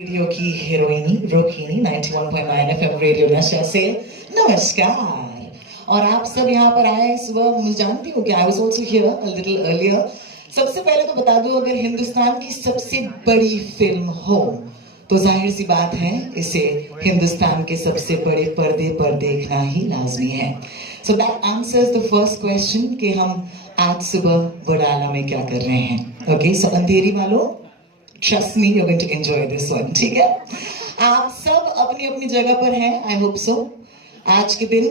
Radio की हीरोइनी Rohini 91.9 FM radio नशा से नमस्कार। और आप सब यहाँ पर आए सुबह। मुझे जानती हूँ कि I was also here a little earlier. सबसे पहले तो बता दूं, अगर हिंदुस्तान की सबसे बड़ी फिल्म हो तो जाहिर सी बात है इसे हिंदुस्तान के सबसे बड़े पर्दे पर देखना ही लाजमी है। So that answers the first question कि हम आज सुबह वडाला में क्या कर रहे हैं। ओके, सो अंधेरी वालों, trust me, you're going to enjoy this one, ठीक है? आप सब अपनी अपनी जगह पर हैं, I hope so. आज के दिन,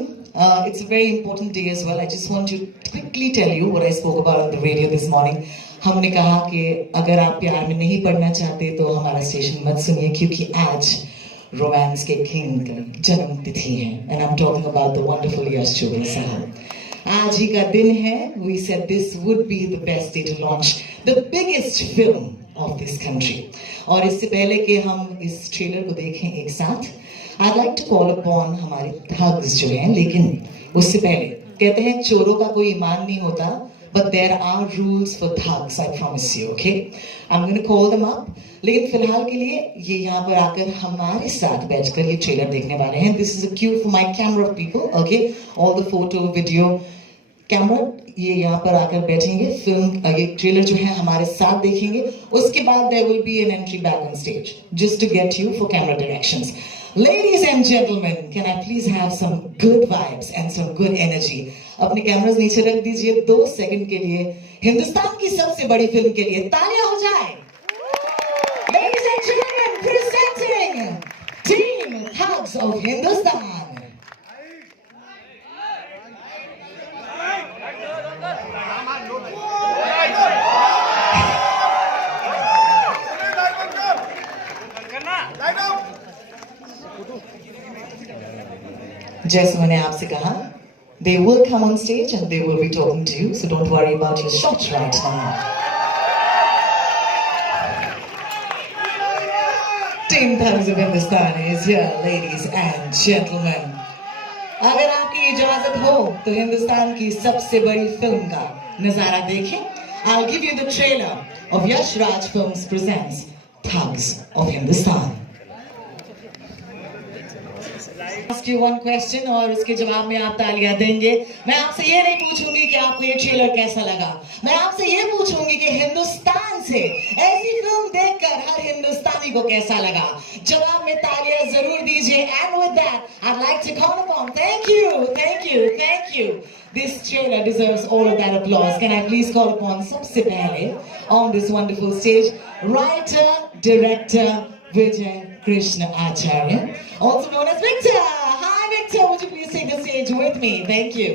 it's a very important day as well. I just want to quickly tell you what I spoke about on the radio this morning. हमने कहा कि अगर आप प्यार में नहीं पड़ना चाहते तो हमारा स्टेशन मत सुनिए, क्योंकि आज रोमांस के किंग का जन्म तिथि है, and I'm talking about the wonderful Yash Chopra साहब। आज ही का दिन है। We said this would be the best day to launch the biggest film of this country. और इससे पहले कि हम इस ट्रेलर को देखें एक साथ, I'd like to call upon हमारे thugs जो हैं, लेकिन उससे पहले कहते हैं चोरों का कोई ईमान नहीं होता, but there are rules for thugs, I promise you, okay? I'm going to call them up. लेकिन फिलहाल के लिए ये यहाँ पर आकर हमारे साथ बैठकर ये ट्रेलर देखने वाले हैं। This is a cue for my camera people, okay? All the photo, video, camera ये यहाँ पर आकर बैठेंगे, फिल्म ये ट्रेलर जो है हमारे साथ देखेंगे। उसके बाद there will be an entry back on stage just to get you for camera directions. Ladies and gentlemen, can I please have some good vibes and some good energy? अपने cameras नीचे रख दीजिए 2 सेकंड के लिए। हिंदुस्तान की सबसे बड़ी film के लिए तालियां हो जाए। Ladies and gentlemen, presenting Team Thugs of Hindustan. जैसे मैंने आपसे कहा, they will come on stage and they will be talking to you, so don't worry about your shot right now. Team Thugs of Hindustan is here, ladies and gentlemen. अगर आपकी इजाजत हो तो हिंदुस्तान की सबसे बड़ी फिल्म का नजारा देखें। I'll give you the trailer of Yash Raj Films presents Thugs of Hindustan. Ask you one question और उसके जवाब में आप तालियां देंगे। मैं आपसे ये नहीं पूछूंगी कि आपको ये ट्रेलर कैसा लगा, मैं आपसे ये पूछूंगी कि हिंदुस्तान से ऐसी फिल्म देखकर हर हिंदुस्तानी को कैसा लगा। जवाब में तालियां जरूर दीजिए। And with that, I'd like to call upon, thank you. This trailer deserves all of that applause. Can I please call upon सबसे पहले on this wonderful stage, writer, director Vijay Krishna Acharya, also known as Victor. Hi Victor, would you please take the stage with me? Thank you.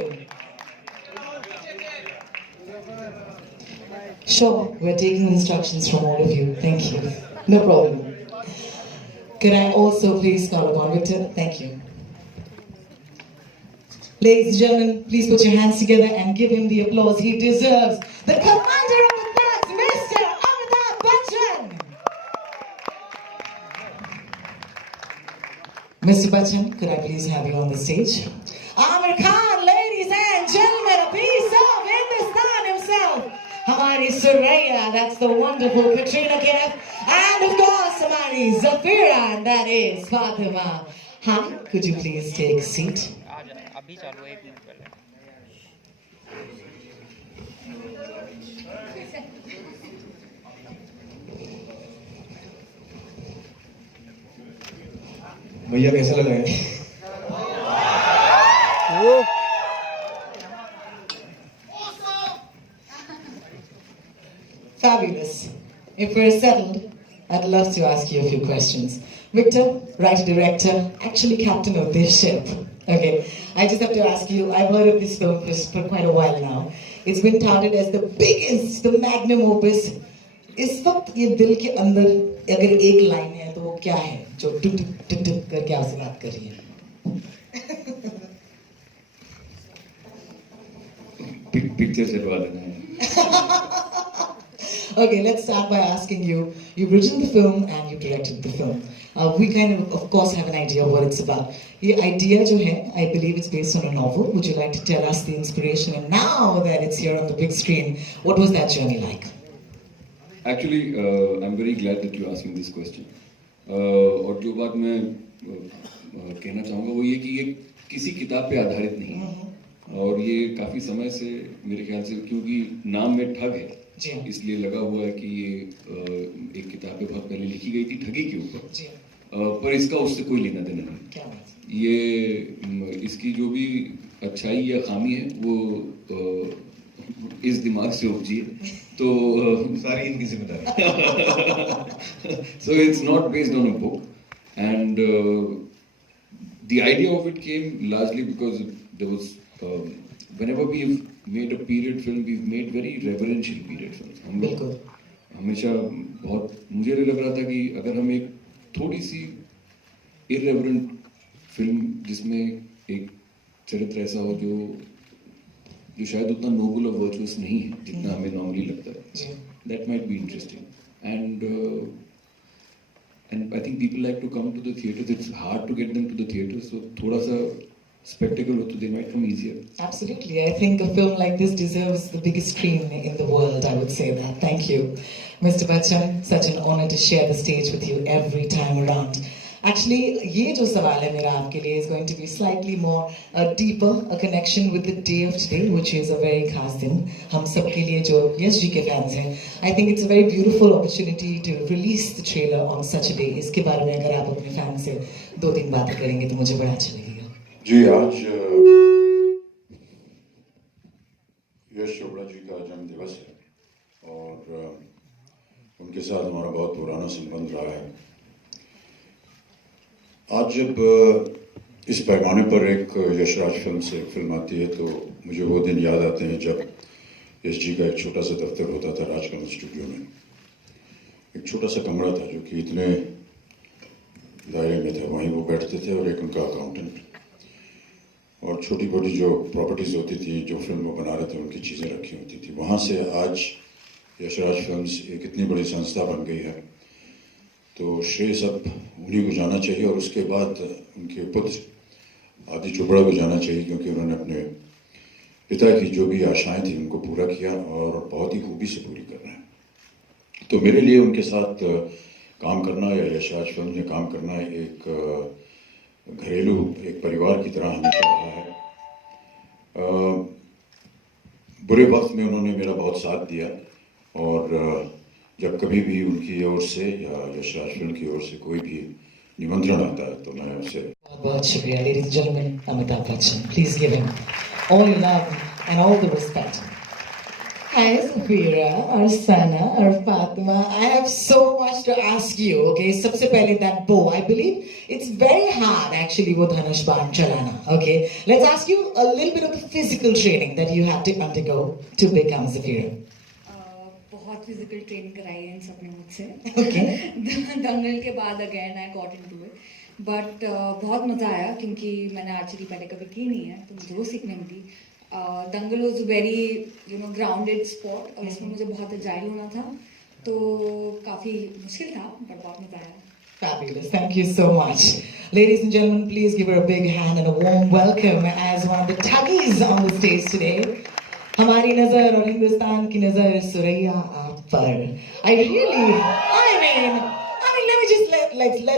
Sure, we're taking instructions from all of you. Thank you. No problem. Could I also please call upon Victor? Thank you. Ladies and gentlemen, please put your hands together and give him the applause he deserves. The commander of the thugs, Mr. Amitabh Bachchan. Mr. Bachchan, could I please have you on the stage? Aamir Khan, ladies and gentlemen, a piece of Hindustan himself. Hamari Suraya, that's the wonderful Katrina KAif. And of course, Hamari Zafira, and that is Fatima. Hi, could you please take a seat? अभी चालू है, 1 minute पहले। भैया कैसा लगा है? Fabulous. If we're settled, I'd love to ask you a few questions. Victor, writer, director, actually captain of this ship. Okay, I just have to ask you, I've heard of this film for quite a while now. It's been touted as the biggest, the magnum opus. इस वक्त ये दिल के अंदर अगर एक line है तो वो क्या है जो टुक टुक टुक टुक करके आपसे बात कर रही है? पिक्चर चलवा देना है। Okay, let's start by asking you. You've written the film and you directed the film. We kind of course, have an idea of what it's about. The idea जो है, I believe it's based on a novel. Would you like to tell us the inspiration? And now that it's here on the big screen, what was that journey like? Actually, I'm very glad that you asked me this question. और जो बात मैं कहना चाहूँगा वो ये कि ये किसी किताब पे आधारित नहीं है और ये काफ़ी समय से मेरे ख्याल से क्योंकि नाम में ठग है इसलिए लगा हुआ है कि ये एक किताब पे बहुत पहले लिखी गई थी ठगी के ऊपर पर इसका उससे कोई लेना देना नहीं। ये इसकी जो भी अच्छाई या खामी है वो इस दिमाग से उपजी है तो सारी इनकी जिम्मेदारी। So it's not based on a book and the idea of it came largely because there was whenever we've made a period film we've made very reverential period films. हम लोग हमेशा बहुत मुझे लग रहा था कि अगर हम एक थोड़ी सी irreverent फिल्म जिसमें एक चरित्र ऐसा हो जो शायद उतना नोबल और वर्चुअस नहीं है जितना हमें नॉर्मली लगता है, that might be interesting and I think people like to come to the theatres, it's hard to get them to the theatres, so थोड़ा सा spectacle हो तो they might come easier. Absolutely, I think a film like this deserves the biggest screen in the world. I would say that. Thank you, Mr. Bachchan. Such an honor to share the stage with you every time around. Actually, ये जो सवाल है मेरा आपके लिए is going to be slightly more deeper, a connection with the day of today, which is a very खास दिन हम सब के लिए जो यश जी के fans हैं. I think it's a very beautiful opportunity to release the trailer on such a day. इसके बारे में अगर आप अपने fans से 2-3 बातें करेंगे तो मुझे बड़ा अच्छा लगेगा. जी, आज यश चोपड़ा जी का जन्म दिवस है और उनके साथ हमारा बहुत पुराना संबंध रहा है. आज जब इस पैमाने पर एक यश राज फिल्म से एक फिल्म आती है तो मुझे वो दिन याद आते हैं जब यश जी का एक छोटा सा दफ्तर होता था राजकमल स्टूडियो में. एक छोटा सा कमरा था जो कि इतने दायरे में था, वहीं वो बैठते थे और एक उनका अकाउंटेंट और छोटी मोटी जो प्रॉपर्टीज़ होती थी जो फिल्म वो बना रहे थे उनकी चीज़ें रखी होती थी. वहाँ से आज यश राज फिल्म्स एक इतनी बड़ी संस्था बन गई है तो श्रेय सब उन्हीं को जाना चाहिए और उसके बाद उनके पुत्र आदि चोपड़ा को जाना चाहिए क्योंकि उन्होंने अपने पिता की जो भी आशाएं थी उनको पूरा किया और बहुत ही खूबी से पूरी कर रहे हैं. तो मेरे लिए उनके साथ काम करना या यश राज फिल्म में काम करना एक घरेलू एक परिवार की तरह हमेशा रहा है. बुरे वक्त में उन्होंने मेरा बहुत साथ दिया और जब कभी भी उनकी ओर से या यश राज फिल्म की ओर से कोई भी निमंत्रण आता है तो मैं उसे बहुत शुक्रिया. Ladies and gentlemen, Amitabh Bachchan, please give him all your love and all the respect. Hi, Safira, or Sana, or Fatima. I have so much to ask you. Okay, सबसे पहले that bow. I believe it's very hard actually वो धनुष बाण चलाना. Okay, let's ask you a little bit of the physical training that you had to undergo to become Safira. बहुत physical training कराई है इन सब ने मुझसे. Okay. दंगल के बाद again I got into it but बहुत मज़ा आया क्योंकि मैंने आर्चरी पहले कभी की नहीं है तो मुझे वो सीखने मिली. दंगल वॉज वेरी ग्राउंडेड स्पोर्ट और इसमें मुझे बहुत अजाइल होना था तो काफ़ी मुश्किल था बट बहुत मज़ा आया. Fabulous. Thank you so much. Ladies and gentlemen, please give her a big hand and a warm welcome as one of the tuggies on the stage today. हमारी नजर और हिंदुस्तान की नजर सुरैया आप पर. I mean,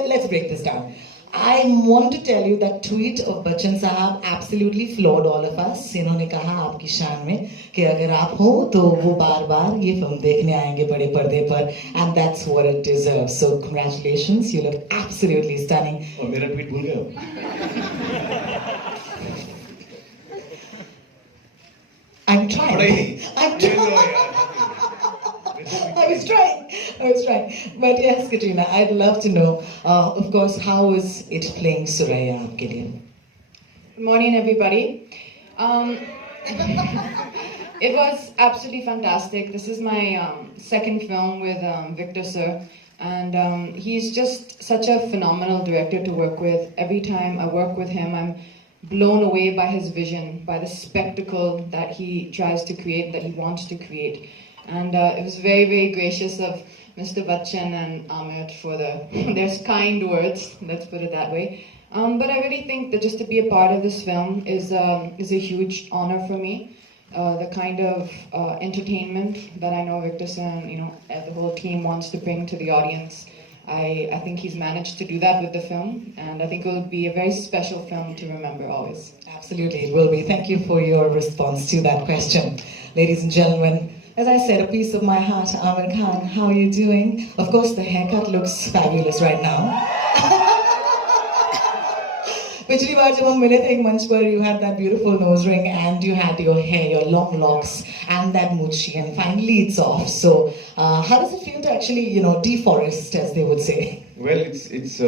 let's break this down. I want to tell you that tweet of Bachchan Sahab absolutely floored all of us. इन्होंने कहा आपकी शान में कि अगर आप हो तो वो बार-बार ये फिल्म देखने आएंगे बड़े पर्दे पर and that's what it deserves. So congratulations, you look absolutely stunning. और मेरा ट्वीट भूल गए. I'm trying. I was trying. But yes, Katrina, I'd love to know, of course, how is it playing Suraya आपके लिए? Good morning, everybody. It was absolutely fantastic. This is my second film with Victor sir, and he's just such a phenomenal director to work with. Every time I work with him, I'm blown away by his vision, by the spectacle that he tries to create, that he wants to create. And it was very, very gracious of Mr. Bachchan and Aamir for their kind words, let's put it that way. But I really think that just to be a part of this film is a huge honor for me. The kind of entertainment that I know Victor and the whole team wants to bring to the audience. I think he's managed to do that with the film, and I think it will be a very special film to remember always. Absolutely, it will be. Thank you for your response to that question. Ladies and gentlemen, as I said, a piece of my heart, Aamir Khan, how are you doing? Of course, the haircut looks fabulous right now. पिछली बार जब हम मिले थे एक मंच पर, you had that beautiful nose ring and you had your hair, your long locks and that moochie, and finally it's off. So how does it feel to actually, deforest, as they would say? Well, it's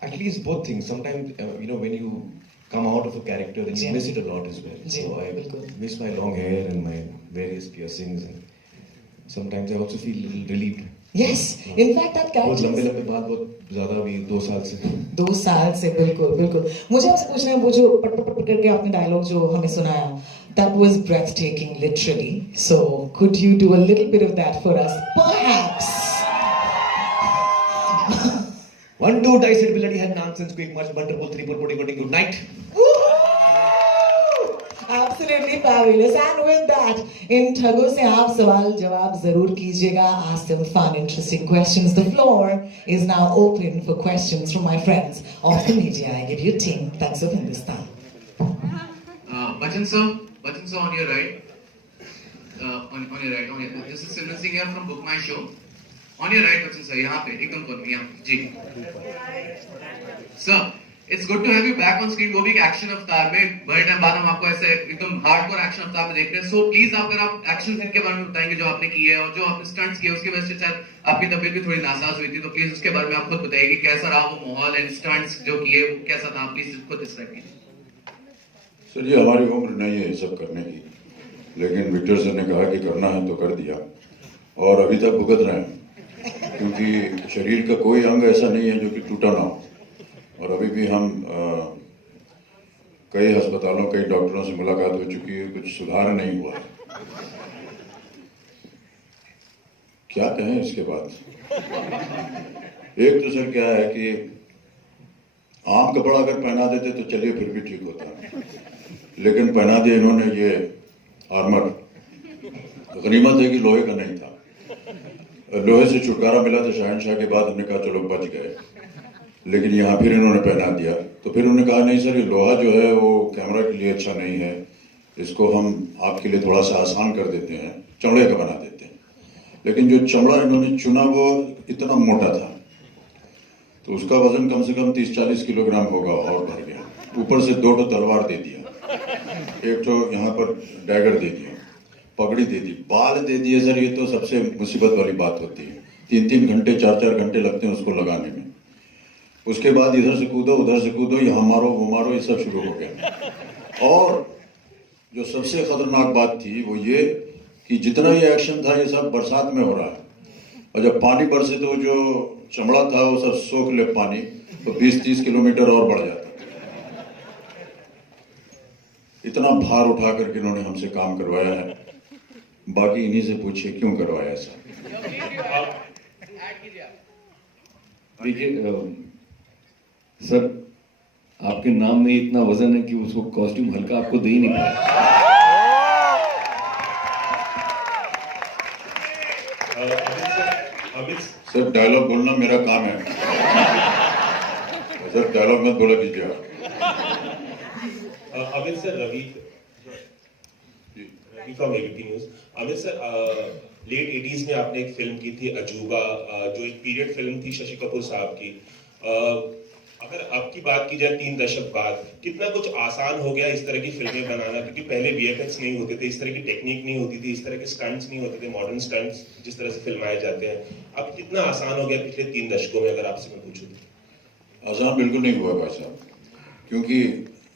actually it's both things. Sometimes when you come out of a character, then you miss it a lot as well. So I miss my long hair and my various piercings, and sometimes I also feel a little relieved. Yes, in fact that बहुत character. लंबे बाल बहुत ज़्यादा भी 2 साल से. 2 साल से बिल्कुल. मुझे आपसे पूछना है, वो जो पट पट पट करके आपने डायलॉग जो हमें सुनाया, that was breathtaking, literally. So could you do a little bit of that for us, perhaps? 1 2 dice it bloody had nonsense quick much wonderful 3 4 40 good night. Absolutely fabulous. And with that, in ठगों से आप सवाल जवाब जरूर कीजिएगा. Ask them fun, interesting questions. The floor is now open for questions from my friends of the media. I give you team. Thanks of Hindustan. Bachchan sir, on your right. On your right. This is Simran Singh here from Book My Show. On your right, Bachchan sir, यहाँ पे एकदम कौन यहाँ जी. Sir, it's good to have you back on screen. वो भी एक action अवतार में. बड़े टाइम बाद हम आपको ऐसे एकदम हार्डकोर एक्शन अवतार में देख रहे हैं. So please अगर आप एक्शन फिल्म के बारे में बताएंगे जो आपने की है और जो आपने स्टंट्स किए, उसकी वजह से शायद आपकी तबीयत भी थोड़ी नासाज हुई थी, तो प्लीज उसके बारे में आप खुद बताइए कि कैसा रहा वो माहौल एंड स्टंट्स जो किए कैसा था. प्लीज खुद डिस्क्राइब कीजिए. सर ये हमारी उम्र नहीं है ये सब करने की, लेकिन विक्टर सर ने कहा कि करना है तो कर दिया, और अभी तक भुगत रहे हैं, क्योंकि शरीर का कोई अंग ऐसा नहीं है जो कि टूटा ना हो. और अभी भी हम कई अस्पतालों कई डॉक्टरों से मुलाकात हो चुकी है, कुछ सुधार नहीं हुआ है. क्या कहें इसके बाद. एक तो सर क्या है कि आम कपड़ा अगर पहना देते तो चलिए फिर भी ठीक होता, लेकिन पहना दिया इन्होंने ये आर्मर. गनीमत है कि लोहे का नहीं था. लोहे से छुटकारा मिला था शहनशाह के बाद, हमने कहा चलो बच गए, लेकिन यहाँ फिर इन्होंने पहना दिया. तो फिर उन्होंने कहा नहीं सर ये लोहा जो है वो कैमरा के लिए अच्छा नहीं है, इसको हम आपके लिए थोड़ा सा आसान कर देते हैं, चमड़े का बना देते हैं. लेकिन जो चमड़ा इन्होंने चुना वो इतना मोटा था, तो उसका वजन कम से कम 30-40 किलोग्राम होगा, और बढ़ गया. ऊपर से 2 तलवार दे दिया, एक तो यहाँ पर डैगर दे दिया, पगड़ी दे दी, बाल दे दिए. सर ये तो सबसे मुसीबत वाली बात होती है. 3-3 घंटे 4-4 घंटे लगते हैं उसको लगाने में. उसके बाद इधर से कूदो उधर से कूदो, यहाँ मारो वो मारो, ये सब शुरू हो गया. और जो सबसे खतरनाक बात थी वो ये कि जितना ये एक्शन था ये सब बरसात में हो रहा है, और जब पानी बरसे तो जो चमड़ा था वो सब सोख ले पानी, तो 20-30 किलोमीटर और बढ़ जाता. इतना भार उठा करके इन्होंने हमसे काम करवाया है. बाकी इन्हीं से पूछिए क्यों करवाया ऐसा. देखिए सर, आपके नाम में इतना वजन है कि उसको कॉस्ट्यूम हल्का आपको दे ही नहीं पाया. सर डायलॉग बोलना मेरा काम है. सर डायलॉग मत बोला कीजिए. Amit sir, Ravi from ABP news. Amit sir, late 80s में आपने एक फिल्म की थी अजूबा, जो एक पीरियड फिल्म थी शशि कपूर साहब की. अगर आपकी बात की जाए 3 दशक बाद, कितना कुछ आसान हो गया इस तरह की फिल्में बनाना, क्योंकि पहले वीएफएक्स नहीं होते थे, इस तरह की टेक्निक नहीं होती थी, इस तरह के स्टंट्स नहीं होते थे, मॉडर्न स्टंट्स जिस तरह से फिल्माए जाते हैं. अब कितना आसान हो गया पिछले 3 दशकों में, अगर आपसे मैं पूछूं तो? आसान बिल्कुल नहीं हुआ भाई साहब, क्योंकि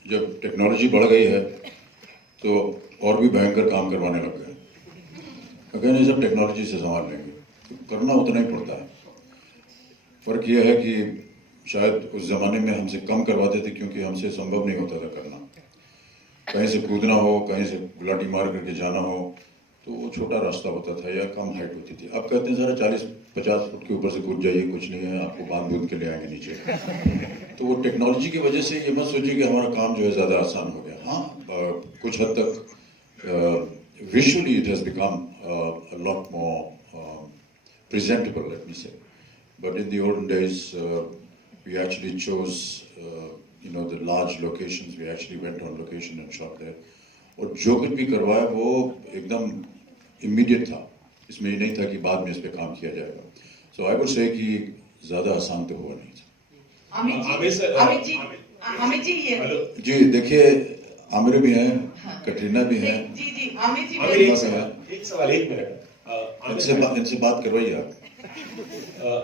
जब टेक्नोलॉजी बढ़ गई है तो और भी भयंकर काम करवाने लग गए. अगर ये सब टेक्नोलॉजी से संभाल लेंगे तो करना उतना ही पड़ता है. फर्क यह है कि शायद उस जमाने में हमसे कम करवाते थे, क्योंकि हमसे संभव नहीं होता था करना. कहीं से कूदना हो, कहीं से गुलाटी मार करके जाना हो, तो वो छोटा रास्ता होता था या कम हाइट होती थी. अब कहते हैं जरा 40-50 फुट के ऊपर से कूद जाइए, कुछ नहीं है, आपको बांध बूंद के ले आएंगे नीचे. तो वो टेक्नोलॉजी की वजह से ये मत सोचिए कि हमारा काम जो है ज़्यादा आसान हो गया. हाँ, कुछ हद तक visually it has become a lot more presentable, let me से. But in the olden days, we actually chose, the large locations. We actually went on location and shot there. और जो कुछ भी करवाया वो एकदम immediate था. इसमें ये नहीं था कि बाद में इस पे काम किया जाएगा. So I would say कि ज़्यादा आसान तो हुआ नहीं था. आमिर जी ये जी देखिए, आमिर भी हैं, कटरीना भी हैं. जी आमिर जी एक सवाल, 1 मिनट इनसे बात करवाइए आप.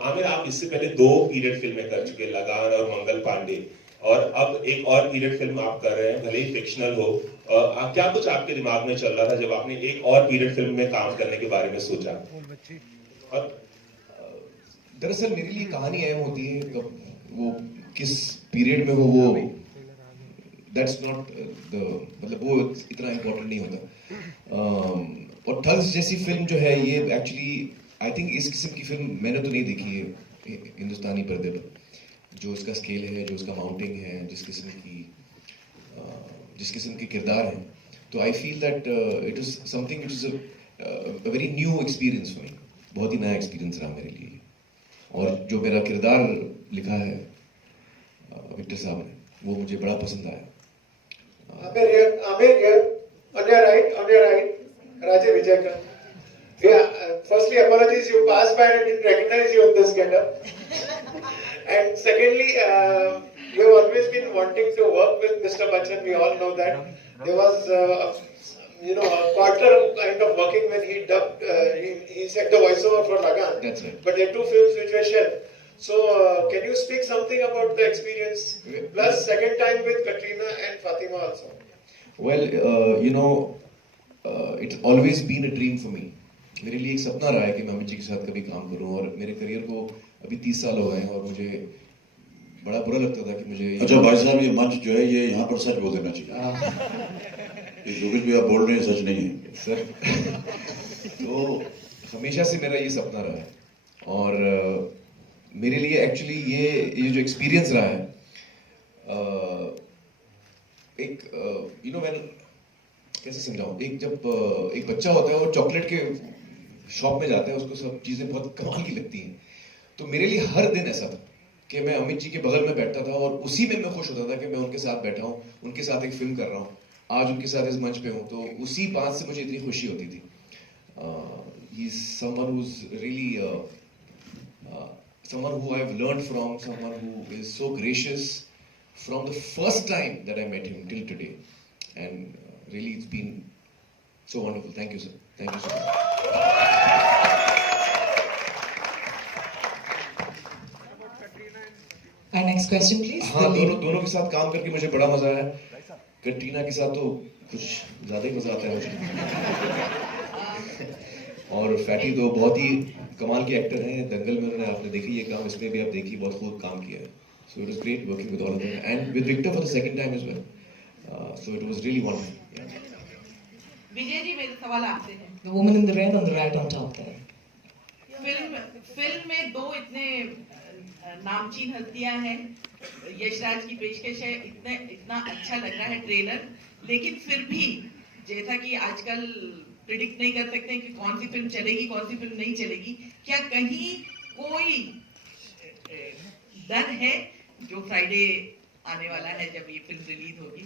आमिर, आप इससे पहले 2 पीरियड फिल्में कर चुके, लगान और मंगल पांडे, और अब एक और पीरियड फिल्म आप कर रहे हैं, भले ही फिक्शनल हो. क्या कुछ आपके दिमाग में चल रहा था जब आपने एक और पीरियड फिल्म में काम करने के बारे में सोचा? और दरअसल मेरे लिए कहानी अहम होती है, वो किस पीरियड में वो दैट्स नॉट मतलब वो इतना इम्पोर्टेंट नहीं होता. और थल्स जैसी फिल्म जो है, ये एक्चुअली आई थिंक इस किस्म की फिल्म मैंने तो नहीं देखी है हिंदुस्तानी पर्दे पर. जो उसका स्केल है, जो उसका माउंटिंग है, जिस किस्म के किरदार हैं, तो I feel that it is something which is a very new experience for me. बहुत ही नया एक्सपीरियंस रहा मेरे लिए. और जो मेरा किरदार लिखा है विक्टर साहब ने, वो मुझे बड़ा पसंद आया. Aamir here, on your right, Raja Vijayka. Yeah, firstly, apologies, you passed by and I didn't recognize you in this getup. And secondly, you have always been wanting to work with Mr. Bachchan. We all know that. There was, a quarter kind of working when he dubbed, he said the voiceover for Lagan. That's right. But there are 2 films which were shelved. So, can you speak something about the experience? Plus, second time with Katrina and Fatima also. Well, it's always been a dream for me. मेरे लिए एक सपना रहा है कि मैं अमित जी के साथ कभी काम करूं. और मेरे करियर को अभी 30 साल हो गए हैं, और मुझे बड़ा बुरा लगता था कि मुझे. अच्छा भाई साहब, ये मंच जो है, ये यहाँ पर सच बोल देना चाहिए. ये जो कुछ भी आप बोल रहे हैं सच नहीं है सर. तो हमेशा से मेरा ये सपना रहा है. और मेरे लिए एक्चुअली ये जो एक्सपीरियंस रहा है, मैं कैसे समझाऊं. जब एक बच्चा होता है, वो चॉकलेट के शॉप में जाता है, उसको सब चीजें बहुत कमाल की लगती हैं. तो मेरे लिए हर दिन ऐसा था कि मैं अमित जी के बगल में बैठता था, और उसी में मैं खुश होता था कि मैं उनके साथ बैठा हूँ, उनके साथ एक फिल्म कर रहा हूँ, आज उनके साथ इस मंच पे हूँ. तो उसी बात से मुझे इतनी खुशी होती थी. He is someone who is really someone who I've learned from, someone who is so gracious from the first time that I met him till today. And really it's been so wonderful. Thank you, sir. Thank you so much. Our next question, please. हाँ, दोनों के साथ काम करके मुझे बड़ा मजा आया. कटरीना के साथ तो कुछ ज़्यादा ही मजा आता है मुझे. और फैटी तो बहुत ही कमाल के एक्टर हैं. दंगल में उन्होंने, आपने देखी ये काम, इसमें भी आप देखिए बहुत खूब काम किया है. So it was great working with all of them, and with Victor for the second time as well. So it was really wonderful. Vijay ji, मेरे सवाल आपसे हैं. The woman in the red on the right on top there. Film में 2 इतने नामचीन हस्तियां हैं. यश राज की पेशकश है, इतना अच्छा लग रहा है ट्रेलर. लेकिन फिर भी जैसा कि आजकल प्रिडिक्ट नहीं कर सकते कि कौन सी फिल्म चलेगी, कौन सी फिल्म नहीं चलेगी, क्या कहीं कोई डर है जो फ्राइडे आने वाला है जब ये फिल्म रिलीज होगी?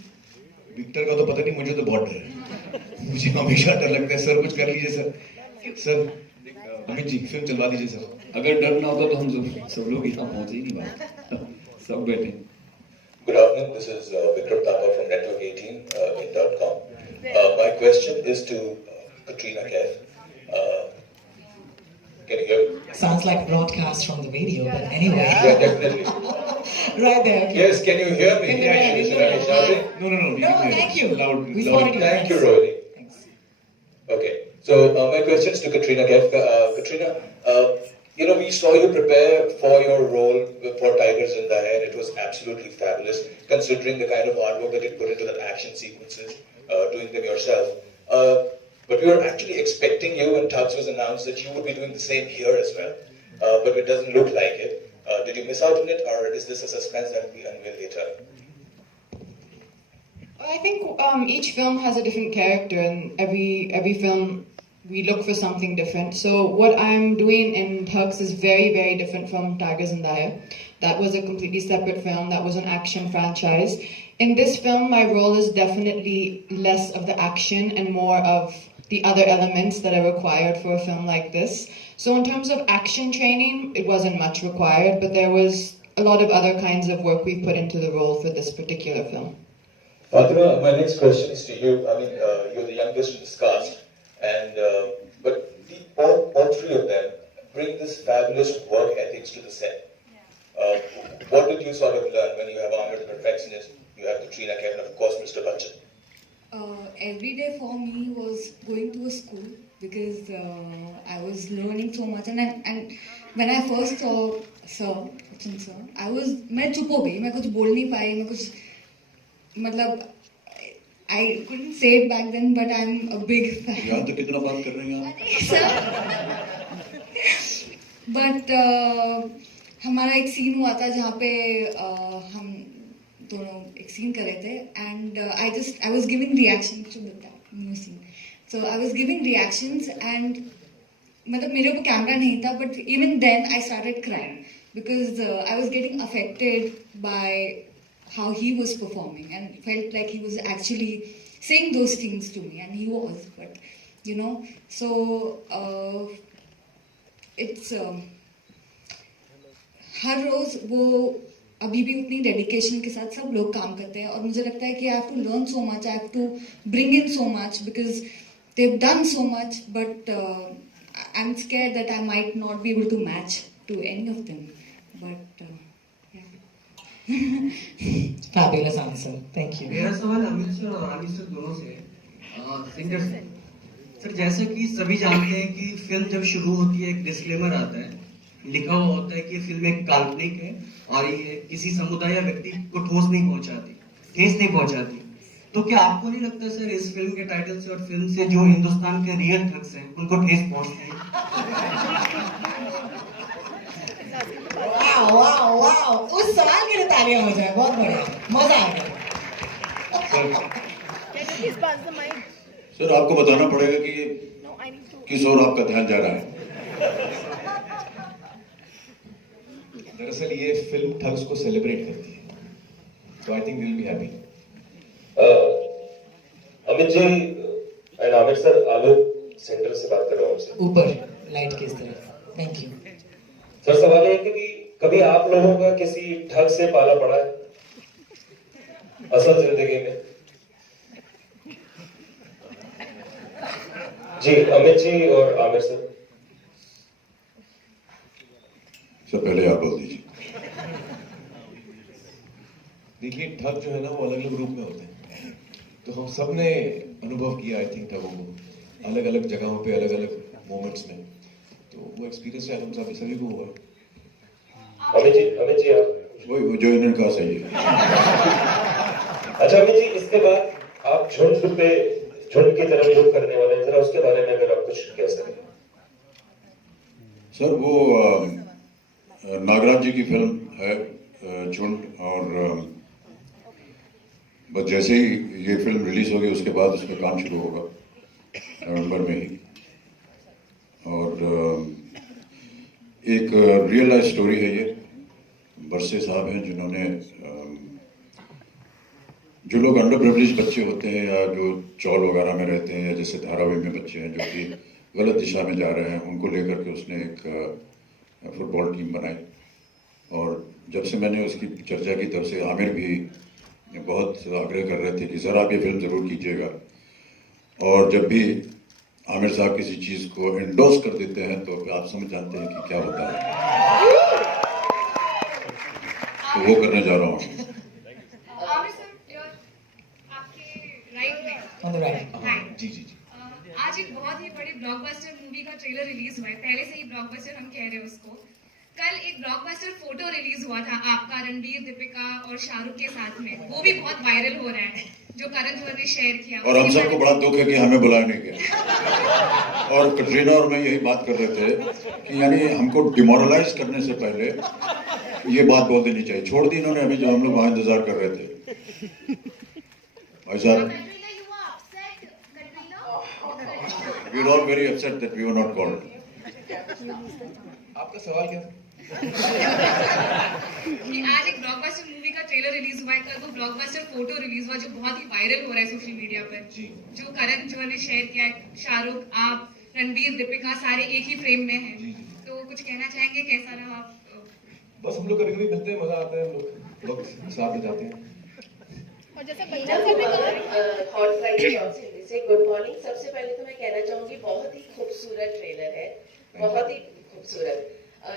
विक्टर का तो पता नहीं, मुझे तो बहुत डर है. मुझे हमेशा डर लगता है. सर कुछ कर लीजिए sir. Sir Amit ji film चलवा दीजिए सर. अगर डर ना होता तो हम सब लोग यहाँ पहुंचे ही नहीं बात. सब बैठे. Good afternoon, this is Vikram Thapa from Network 18 in .com. My question is to Katrina KAif. Can you hear me? Sounds like broadcast from the radio, but anyway. Yeah, definitely. Right there. Okay. Yes, can you hear me? Should I be shouting? No. No, thank you. Loud. Thank you, Rohini. Okay, so my question is to Katrina KAif. Katrina, we saw you prepare for your role for Tigers in the Hair. It was absolutely fabulous, considering the kind of hard work that you put into that action sequences, doing them yourself. But we were actually expecting you, and Tugs was announced that you would be doing the same here as well. But it doesn't look like it. Did you miss out on it, or is this a suspense that will be unveiled later? I think each film has a different character, and every film we look for something different. So what I'm doing in Thugs is very, very different from Tigers in the Hair. That was a completely separate film. That was an action franchise. In this film, my role is definitely less of the action and more of the other elements that are required for a film like this. So in terms of action training, it wasn't much required, but there was a lot of other kinds of work we put into the role for this particular film. Fatima, my next question is to you. I mean, you're the youngest in this cast, and but all three of them bring this fabulous work ethics to the set. What did you sort of learn when you have Aamir the perfectionist, you have Katrina KAif, and of course Mr. Bachchan? Every day for me was going to a school because I was learning so much, and when I first saw Bachchan sir, मैं चुप हो गई, मैं कुछ बोल नहीं पाई, मैं कुछ मतलब I couldn't say it back then, but I'm a big fan. यहाँ तो कितना बात कर रहे हैं आप? But हमारा एक सीन हुआ था जहाँ पे हम दोनों एक सीन कर रहे थे, and I was giving reactions to that new scene. So I was giving reactions, and मतलब मेरे को कैमरा नहीं था, but even then I started crying because I was getting affected by how he was performing and felt like he was actually saying those things to me, and he was, but you know, so it's हर रोज वो अभी भी उतनी dedication के साथ सब लोग काम करते हैं, और मुझे लगता है कि I have to learn so much, I have to bring in so much because they've done so much, but I'm scared that I might not be able to match to any of them, but Fabulous answer. Thank you. मेरा सवाल Amit sir और Aamir sir दोनों से singer sir, जैसे कि सभी जानते हैं कि फिल्म जब शुरू होती है एक डिस्क्लेमर आता है, लिखा हुआ होता है कि ये फिल्म एक काल्पनिक है और ये किसी समुदाय या व्यक्ति को ठोस नहीं पहुंचाती। तो क्या आपको नहीं लगता सर इस फिल्म के टाइटल से और फिल्म से जो हिंदुस्तान के रियल ठग्स हैं उनको ठेस पहुंचती है? वाह, उस सवाल के लिए तालियां हो जाए, बहुत बढ़िया, मजा आ गया। सर आपको बताना पड़ेगा कि किस ओर आपका ध्यान जा रहा है। दरअसल ये फिल्म ठग्स को सेलिब्रेट करती है, तो I think we will be happy. Amit ji and Aamir sir, Alok centre से बात कर रहा हूँ आपसे। ऊपर लाइट की तरफ। Thank you sir. सवाल है कि कभी आप लोगों का किसी ठग से पाला पड़ा है असल जिंदगी में? जी अमित जी और आमिर सर। सर पहले आप बोल दीजिए। देखिए ठग जो है ना वो अलग अलग रूप में होते हैं, तो हम सब ने अनुभव किया आई थिंक ठगों को अलग अलग जगहों पे अलग अलग मोमेंट्स में, तो वो एक्सपीरियंस शायद हम सभी को हुआ। अमित जी आप वो जो इन्होंने कहा सही है। अच्छा अमित जी, इसके बाद आप झुंड की तरफ रुख करने वाले हैं, जरा उसके बारे में अगर आप कुछ कह सकें। सर वो नागराज जी की फिल्म है झुंड, और बस जैसे ही ये फिल्म रिलीज होगी उसके बाद उस पर काम शुरू होगा नवंबर में ही, और एक रियल लाइफ स्टोरी है ये। बरसे साहब हैं जिन्होंने जो लोग अंडर प्रिविलेज बच्चे होते हैं या जो चौल वगैरह में रहते हैं या जैसे धारावी में बच्चे हैं जो कि गलत दिशा में जा रहे हैं, उनको लेकर के उसने एक फुटबॉल टीम बनाई, और जब से मैंने उसकी चर्चा की तब से आमिर भी बहुत आग्रह कर रहे थे कि सर आप ये फिल्म ज़रूर कीजिएगा, और जब भी आमिर साहब किसी चीज़ को एंडोर्स कर देते हैं तो आप समझ जानते हैं कि क्या होता है, तो वो करने जा रहा हूँ। जी आज एक बहुत ही बड़ी ब्लॉकबस्टर मूवी का ट्रेलर रिलीज हुआ है, पहले से ही ब्लॉकबस्टर हम कह रहे हैं उसको। कल एक ब्लॉकबस्टर फोटो रिलीज हुआ था आपका रणबीर, दीपिका और शाहरुख के साथ में, वो भी बहुत वायरल हो रहा है, जो करण जौहर ने शेयर किया। और हम सबको बड़ा दुख है कि हमें बुलाया नहीं गया। और कटरीना और मैं यही बात कर रहे थे कि यानी हमको डिमोरलाइज करने से पहले ये बात बोल देनी चाहिए। छोड़ दी इन्होंने अभी जो हम लोग वहां इंतजार कर रहे थे। भाई साहब we were all very upset that we were not called. आपका सवाल क्या था? कि आज एक ब्लॉकबस्टर मूवी का ट्रेलर रिलीज हुआ है, कल वो ब्लॉकबस्टर फोटो रिलीज हुआ जो बहुत ही वायरल हो रहा है सोशल मीडिया पर, जो करण जोहर ने शेयर किया है। शाहरुख, आप, रणबीर, दीपिका सारे एक ही फ्रेम में हैं, तो कुछ कहना चाहेंगे, कैसा रहा आप? बस हम लोग कभी कभी मिलते हैं, मजा आता है, हम लोग वक्त साथ बिताते हैं। और जैसे हॉट फ्राइडे से गुड मॉर्निंग। सबसे पहले तो मैं कहना चाहूंगी बहुत ही खूबसूरत ट्रेलर है, बहुत ही खूबसूरत।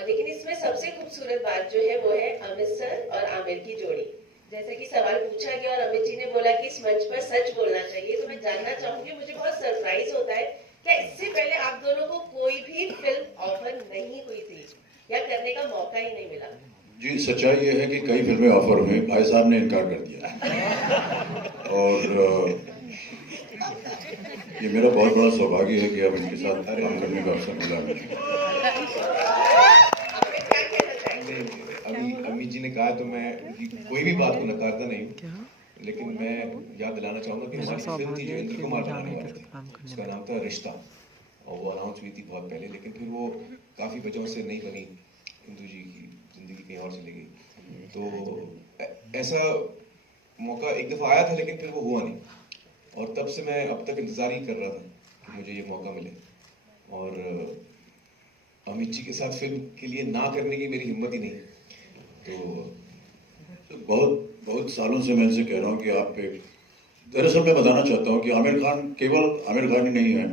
लेकिन इसमें सबसे खूबसूरत बात जो है वो है अमित सर और आमिर की जोड़ी। जैसे कि सवाल पूछा गया और अमित जी ने बोला कि इस मंच पर सच बोलना चाहिए, तो मैं जानना चाहूंगी, मुझे बहुत सरप्राइज होता है क्या इससे पहले आप दोनों को कोई भी फिल्म ऑफर नहीं हुई थी या करने का मौका ही नहीं मिला? जी, सच्चाई ये है कि कई फिल्में ऑफर हुई, भाई साहब ने इनकार कर दिया। और ये मेरा बहुत बड़ा सौभाग्य है कि अब इनके साथ काम करने का अवसर मिला मुझे। अभी अमित जी ने कहा तो मैं कोई भी बात को नकारता नहीं हूँ, लेकिन मैं याद दिलाना चाहूंगा कि हमारी फिल्म थी जो इंद्र कुमार बनाने वाले थे, उसका नाम था रिश्ता, और वो अनाउंस हुई थी बहुत पहले, लेकिन फिर वो काफ़ी वजहों से नहीं बनी, इंदु जी की जिंदगी कहीं और चली गई। तो ऐसा मौका एक दफ़ा आया था, लेकिन फिर वो हुआ नहीं, और तब से मैं अब तक इंतज़ार ही कर रहा था कि मुझे ये मौका मिले। और अमित जी के साथ फिल्म के लिए ना करने की मेरी हिम्मत ही नहीं। तो बहुत सालों से मैं इनसे कह रहा हूँ कि आप एक, दरअसल मैं बताना चाहता हूँ कि आमिर खान केवल आमिर खान ही नहीं है,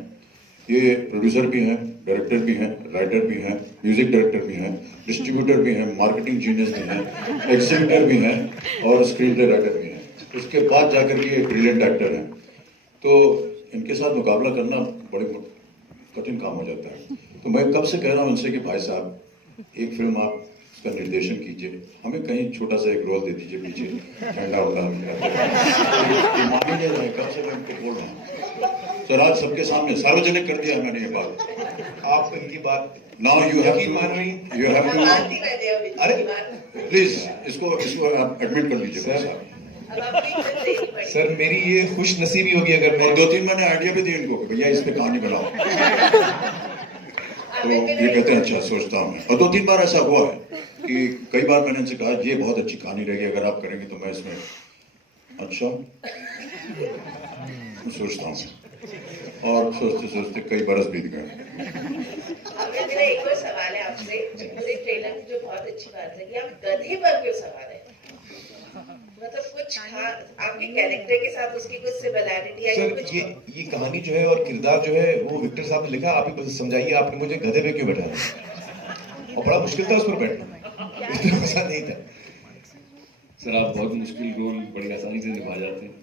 ये प्रोड्यूसर भी हैं, डायरेक्टर भी हैं, राइटर भी हैं, म्यूजिक डायरेक्टर भी हैं, डिस्ट्रीब्यूटर भी हैं, मार्केटिंग जीनियस भी हैं, एग्जीक्यूटिव भी हैं और स्क्रीन प्ले राइटर भी हैं। उसके बाद जाकर के एक ब्रिलियंट एक्टर हैं। तो इनके साथ मुकाबला करना बड़े कठिन काम हो जाता है। तो मैं कब से कह रहा हूँ उनसे कि भाई साहब एक फिल्म आप उसका निर्देशन कीजिए, हमें कहीं छोटा सा एक रोल दे दीजिए पीछे, ठंडा होगा मान ही नहीं, कब से मैं उनको बोल रहा हूँ सर, आज सबके सामने सार्वजनिक कर दिया मैंने ये बात। आप इनकी बात नाउ यू हैव टू अरे प्लीज इसको आप एडमिट कर लीजिए सर, मेरी ये खुश नसीबी होगी अगर मैं 2-3 मैंने आइडिया भी दी इनको कि भैया इस पे कहानी बनाओ। तो ये कहते हैं अच्छा सोचता हूँ मैं, और 2-3 बार ऐसा हुआ है कि कई बार मैंने इनसे कहा ये बहुत अच्छी कहानी रहेगी, अगर आप करेंगे तो मैं इसमें अच्छा सोचता हूँ, और सोचते सोचते कई बरस बीत गए। मेरा एक और सवाल है आपसे, पूरे ट्रेलर की जो बहुत अच्छी बात है कि आप गधे पर क्यों सवार है? मतलब कुछ आपके कैरेक्टर के साथ उसकी कुछ सिमिलैरिटी है? सर, ये कहानी जो है और किरदार जो है वो विक्टर साहब ने लिखा, आप ही समझाइए, आपने मुझे गधे पे क्यों बैठाया? और बड़ा मुश्किल था उस पर बैठना, इतना आसान नहीं था। सर, आप बहुत मुश्किल रोल बड़ी आसानी से निभा जाते हैं,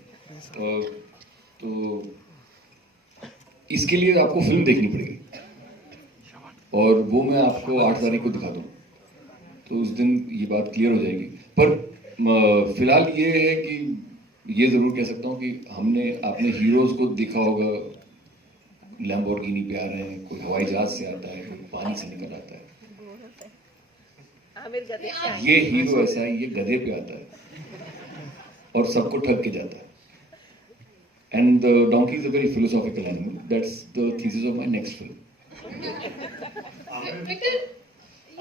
तो इसके लिए आपको फिल्म देखनी पड़ेगी, और वो मैं आपको 8 तारीख को दिखा दूँ, तो उस दिन ये बात क्लियर हो जाएगी। पर फिलहाल ये है कि ये जरूर कह सकता हूँ कि आपने हीरोज को देखा होगा, लैम्बोर्गिनी पे आ रहे हैं, कोई हवाई जहाज से आता है, कोई पानी से निकल आता है। ये हीरो ऐसा है, ये गधे पे आता है और सबको ठग के जाता है। And the donkey is a very philosophical animal, that's the thesis of my next film.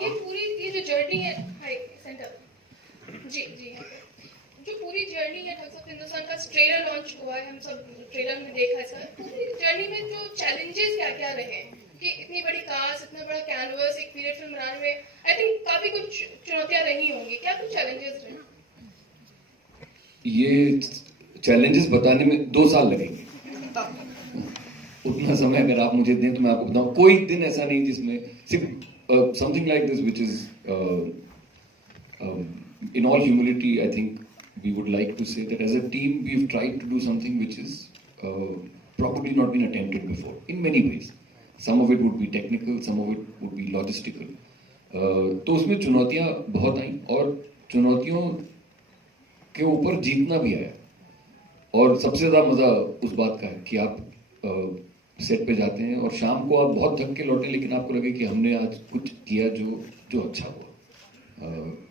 ये पूरी ये जो जर्नी है, हाय सेंटर जी जी, जो पूरी जर्नी है टाइम्स ऑफ हिंदुस्तान का ट्रेलर लॉन्च हुआ है, हम सब ट्रेलर में देखा है सर, पूरी जर्नी में जो चैलेंजेस क्या क्या रहे कि इतनी बड़ी कास्ट, इतना बड़ा कैनवस, एक पीरियड फिल्म बनाने में आई थिंक काफी कुछ चुनौतियां रही होंगी, क्या कुछ चैलेंजेस रहे? ये चैलेंजेस बताने में 2 साल लगेंगे, उतना समय अगर आप मुझे दें तो मैं आपको बताऊं। कोई दिन ऐसा नहीं जिसमें सिर्फ something like this which is in all humility, I think we would like to say that as a team we've tried to do something which is probably not been attempted before in many ways. Some of it would be technical, some of it would be logistical. तो उसमें चुनौतियां बहुत आई, और चुनौतियों के ऊपर जीतना भी आया, और सबसे ज़्यादा मज़ा उस बात का है कि आप सेट पे जाते हैं और शाम को आप बहुत थक के लौटें, लेकिन आपको लगे कि हमने आज कुछ किया जो अच्छा हुआ।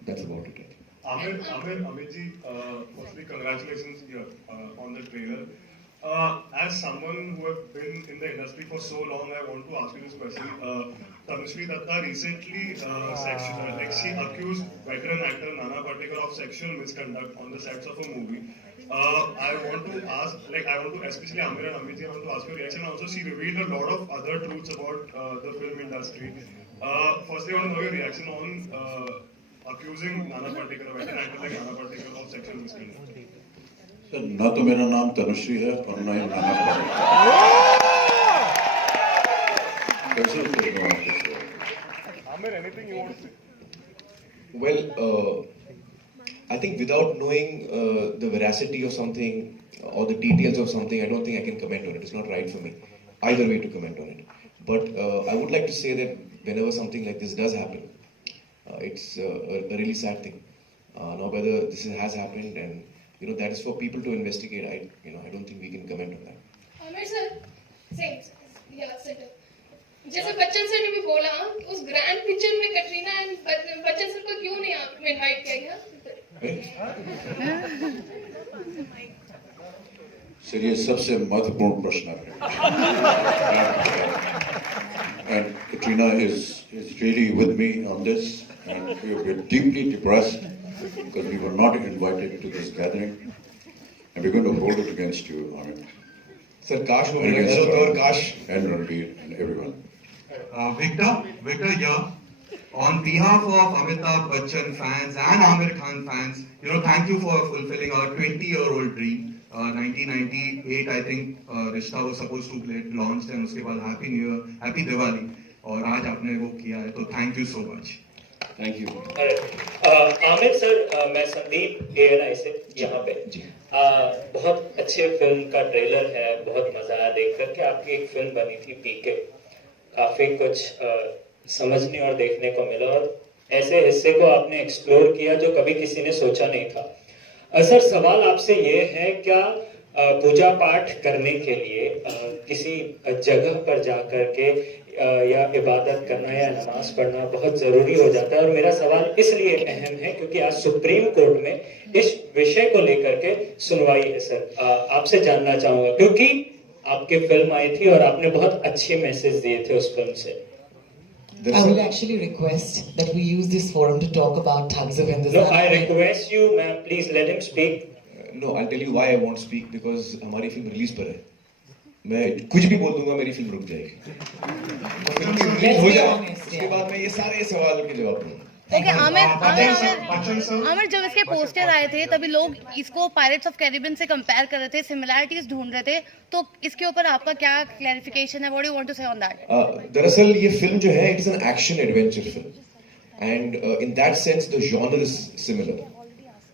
That's about it. Aamir ji, firstly, congratulations here on the trailer. As someone who have been in the industry for so long, I want to ask you this question. Tanushree Datta recently, she accused veteran actor Nana Patekar of sexual misconduct on the sets of a movie. I want to ask, especially Aamir and Amit, I want to ask your reaction. Also, she revealed a lot of other truths about the film industry. Firstly, I want to know your reaction on accusing Nana Patekar, a veteran actor like Nana Patekar, of sexual misconduct. Sir ना तो मेरा नाम तनुश्री है और ना ही Nana Patekar. Well, I think without knowing the veracity of something or the details of something, I don't think I can comment on it. It's not right for me either way to comment on it. But I would like to say that whenever something like this does happen, it's a really sad thing. Now whether this has happened, and that is for people to investigate. I don't think we can comment on that. Aamir sir, same. Yeah, center. जैसे Bachchan sir ने भी बोला उस grand picture में Katrina and Bachchan sir को क्यों नहीं आपने इनवाइट किया गया? सर ये सबसे महत्वपूर्ण प्रश्न है. And Katrina is really with me on this, and we're deeply depressed because we were not invited to this gathering, and we're going to hold it against you, Aamir. Sir, Kash wo and Kash and Ranveer and everyone. Victor here. On behalf of Amitabh Bachchan fans and Aamir Khan fans, thank you for fulfilling our 20-year-old dream. 1998, I think, Rishta was supposed to get launched, and uske baad Happy New Year, Happy Diwali. और आज आपने वो किया है, तो thank you so much. Thank you. Aamir sir, मैं Sandeep ANI से यहाँ पे. बहुत अच्छे फिल्म का ट्रेलर है, बहुत मजा आया देख करके. आपकी एक फिल्म बनी थी पीके, काफी कुछ समझने और देखने को मिला, और ऐसे हिस्से को आपने एक्सप्लोर किया जो कभी किसी ने सोचा नहीं था. सर, सवाल आपसे ये है, क्या पूजा पाठ करने के लिए किसी जगह पर जाकर के या इबादत करना या नमाज पढ़ना बहुत जरूरी हो जाता है? और मेरा सवाल इसलिए अहम है क्योंकि आज सुप्रीम कोर्ट में इस विषय को लेकर के सुनवाई है. सर, आपसे जानना चाहूंगा क्योंकि आपकी फिल्म आई थी और आपने बहुत अच्छे मैसेज दिए थे उस फिल्म से. I will actually request that we use this forum to talk about thugs of Hindostan. No, I request you, ma'am, please let him speak. No, I'll tell you why I won't speak, because हमारी film release पर है. मैं कुछ भी बोल दूंगा, मेरी film रुक जाएगी. फिल्म हो जाए, उसके बाद मैं ये सारे सवालों के जवाब दूंगा. Okay, आमिर, जब इसके पोस्टर आए थे तभी लोग इसको पायरेट्स ऑफ कैरिबियन से कंपेयर कर रहे थे, सिमिलैरिटीज ढूंढ रहे थे, तो इसके ऊपर आपका क्या क्लैरिफिकेशन है? What do you want to say on that? दरअसल ये फिल्म जो है, it's an action adventure film, and in that sense the genre is similar.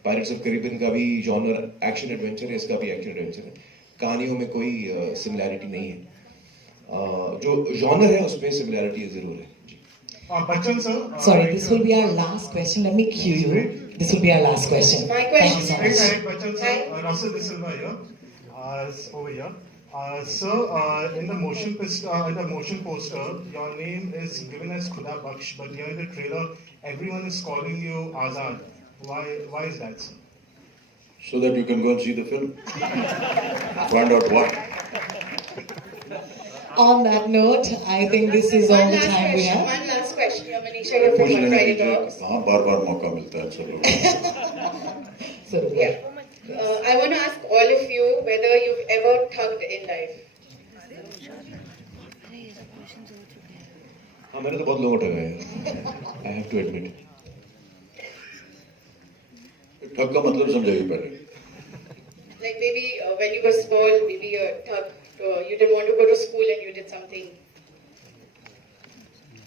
Pirates of Caribbean का भी जॉनर एक्शन एडवेंचर है, इसका भी एक्शन एडवेंचर है. कहानियों में कोई सिमिलैरिटी नहीं है. जो जॉनर है उसमें सिमिलैरिटी जरूर है. Bachchan sir. Sorry, this will be our last question. Let me cue you. This will be our last question. My question. Thank you so much. Bachchan sir, Russell De Silva here. Over here. Sir, in the motion poster, your name is given as Khuda Baksh, but here in the trailer, everyone is calling you Azad. Why is that, sir? So that you can go and see the film. Find out what. On that note, I think this is all the time we have. One last question. You're Manisha, you're from One Friday Talks. हाँ, बार-बार मौका मिलता है सब लोगों. Yeah. I want to ask all of you whether you've ever thugged in life. हाँ, मैंने तो बहुत लोगों को ठगा है. I have to admit. ठग का मतलब समझाइए पहले. Like maybe when you were small, maybe a thug. You didn't want to go to school and you did something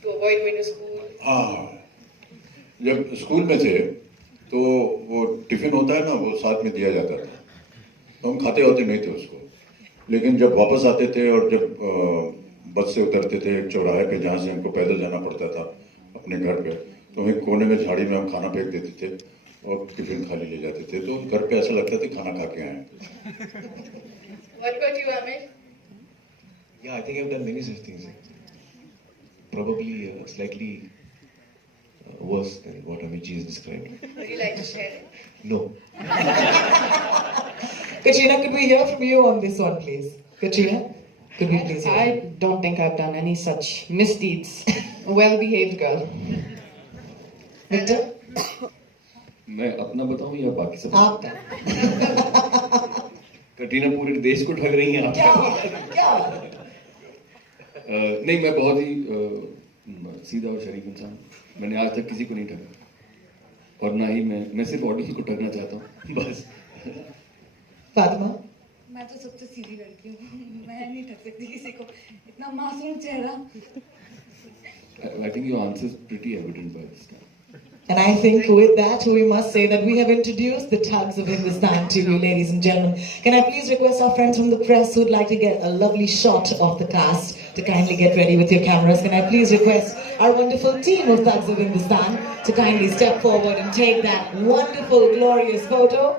to avoid going to school. हाँ, जब स्कूल में थे तो वो टिफिन होता है ना, वो साथ में दिया जाता था, तो हम खाते होते नहीं थे उसको. लेकिन जब वापस आते थे और जब बस से उतरते थे एक चौराहे पे जहाँ से हमको पैदल जाना पड़ता था अपने घर पे, तो वहीं कोने में झाड़ी में हम खाना फेंक देते थे और टिफिन खाली ले जाते थे, तो घर पे ऐसा लगता था खाना खा के आए. What about you, Aamir? Yeah, I think I've done many such things. Probably slightly worse than what Amit ji has described. Would you like to share it? No. Katrina, could we hear from you on this one, please? Katrina, could we please hear? I don't think I've done any such misdeeds. A well-behaved girl. Victor? मैं अपना बताऊं या बाकी सब? आपका. कटरीना पूरे देश को ठग रही हैं आप. क्या? नहीं, मैं बहुत ही सीधा और शरीफ इंसान. मैंने आज तक किसी को नहीं ठगा. और ना ही मैं सिर्फ ऑडियंस को ठगना चाहता हूँ. बस. फातिमा? मैं तो सबसे सीधी लड़की हूँ. मैं नहीं ठग सकती किसी को. इतना मासूम चेहरा. I think your answer is pretty evident by this time. And I think with that, we must say that we have introduced the Tugs of Hindostan to you, ladies and gentlemen. Can I please request our friends from the press who'd like to get a lovely shot of the cast to kindly get ready with your cameras? Can I please request our wonderful team of Tugs of Hindostan to kindly step forward and take that wonderful, glorious photo?